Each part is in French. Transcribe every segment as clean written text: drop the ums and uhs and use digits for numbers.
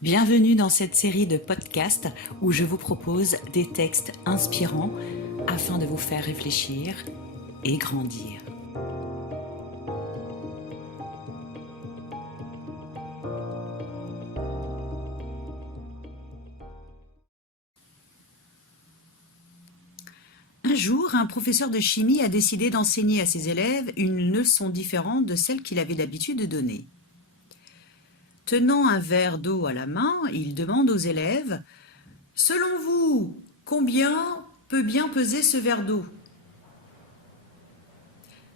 Bienvenue dans cette série de podcasts où je vous propose des textes inspirants afin de vous faire réfléchir et grandir. Un jour, un professeur de chimie a décidé d'enseigner à ses élèves une leçon différente de celle qu'il avait l'habitude de donner. Tenant un verre d'eau à la main, il demande aux élèves « Selon vous, combien peut bien peser ce verre d'eau ?»«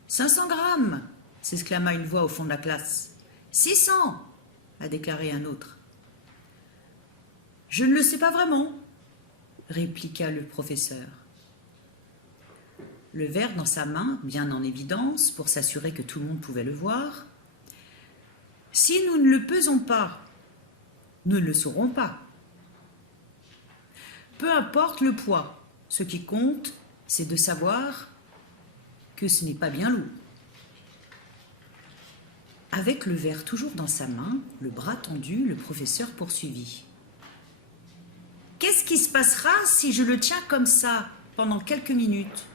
500 grammes !» s'exclama une voix au fond de la classe. « 600 !» a déclaré un autre. « Je ne le sais pas vraiment !» répliqua le professeur. Le verre dans sa main, bien en évidence, pour s'assurer que tout le monde pouvait le voir. « Si nous ne le pesons pas, nous ne le saurons pas. Peu importe le poids, ce qui compte, c'est de savoir que ce n'est pas bien lourd. » Avec le verre toujours dans sa main, le bras tendu, le professeur poursuivit. « Qu'est-ce qui se passera si je le tiens comme ça pendant quelques minutes ?»«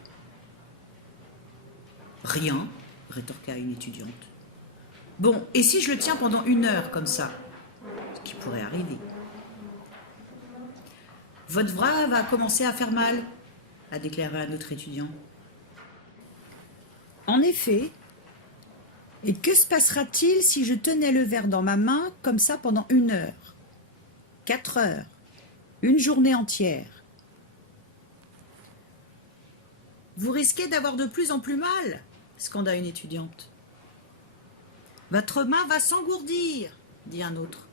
Rien, » rétorqua une étudiante. « Bon, et si je le tiens pendant 1 heure comme ça ?» Ce qui pourrait arriver. « Votre bras va commencer à faire mal, » a déclaré un autre étudiant. En effet, et que se passera-t-il si je tenais le verre dans ma main comme ça pendant 1 heure, 4 heures, une journée entière? Vous risquez d'avoir de plus en plus mal, scanda une étudiante. Votre main va s'engourdir, dit un autre.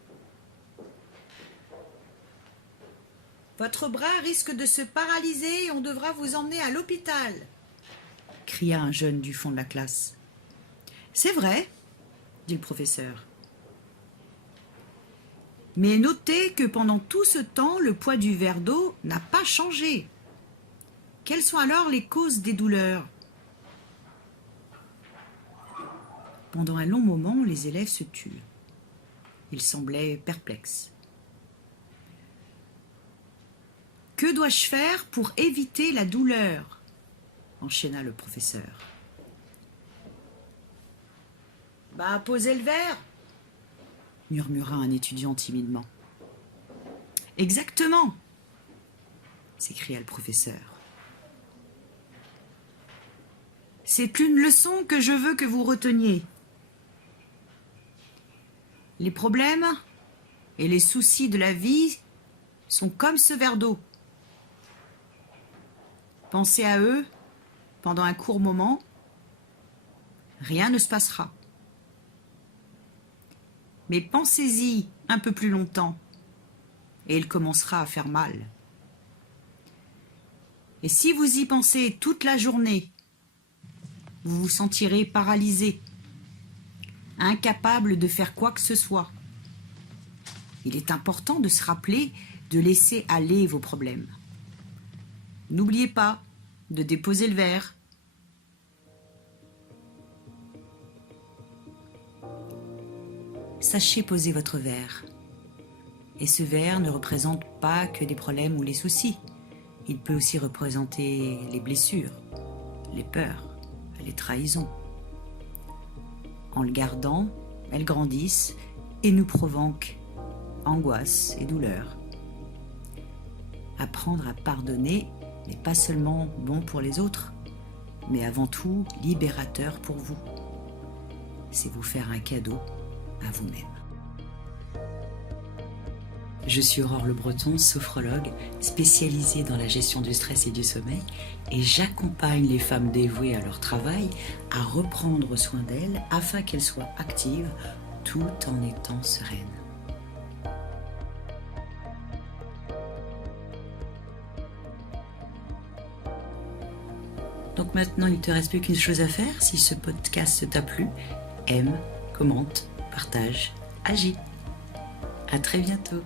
Votre bras risque de se paralyser et on devra vous emmener à l'hôpital, cria un jeune du fond de la classe. C'est vrai, dit le professeur. Mais notez que pendant tout ce temps, le poids du verre d'eau n'a pas changé. Quelles sont alors les causes des douleurs ? Pendant un long moment, les élèves se turent. Ils semblaient perplexes. « Que dois-je faire pour éviter la douleur ?» enchaîna le professeur. « Bah, posez le verre !» murmura un étudiant timidement. « Exactement !» s'écria le professeur. « C'est une leçon que je veux que vous reteniez. Les problèmes et les soucis de la vie sont comme ce verre d'eau. Pensez à eux pendant un court moment, rien ne se passera. Mais pensez-y un peu plus longtemps et il commencera à faire mal. Et si vous y pensez toute la journée, vous vous sentirez paralysé, incapable de faire quoi que ce soit. Il est important de se rappeler de laisser aller vos problèmes. N'oubliez pas de déposer le verre. Sachez poser votre verre. Et ce verre ne représente pas que des problèmes ou les soucis. Il peut aussi représenter les blessures, les peurs, les trahisons. En le gardant, elles grandissent et nous provoquent angoisse et douleur. Apprendre à pardonner n'est pas seulement bon pour les autres, mais avant tout libérateur pour vous. C'est vous faire un cadeau à vous-même. Je suis Aurore Le Breton, sophrologue spécialisée dans la gestion du stress et du sommeil, et j'accompagne les femmes dévouées à leur travail à reprendre soin d'elles afin qu'elles soient actives tout en étant sereines. Donc maintenant, il ne te reste plus qu'une chose à faire. Si ce podcast t'a plu, aime, commente, partage, agis. À très bientôt.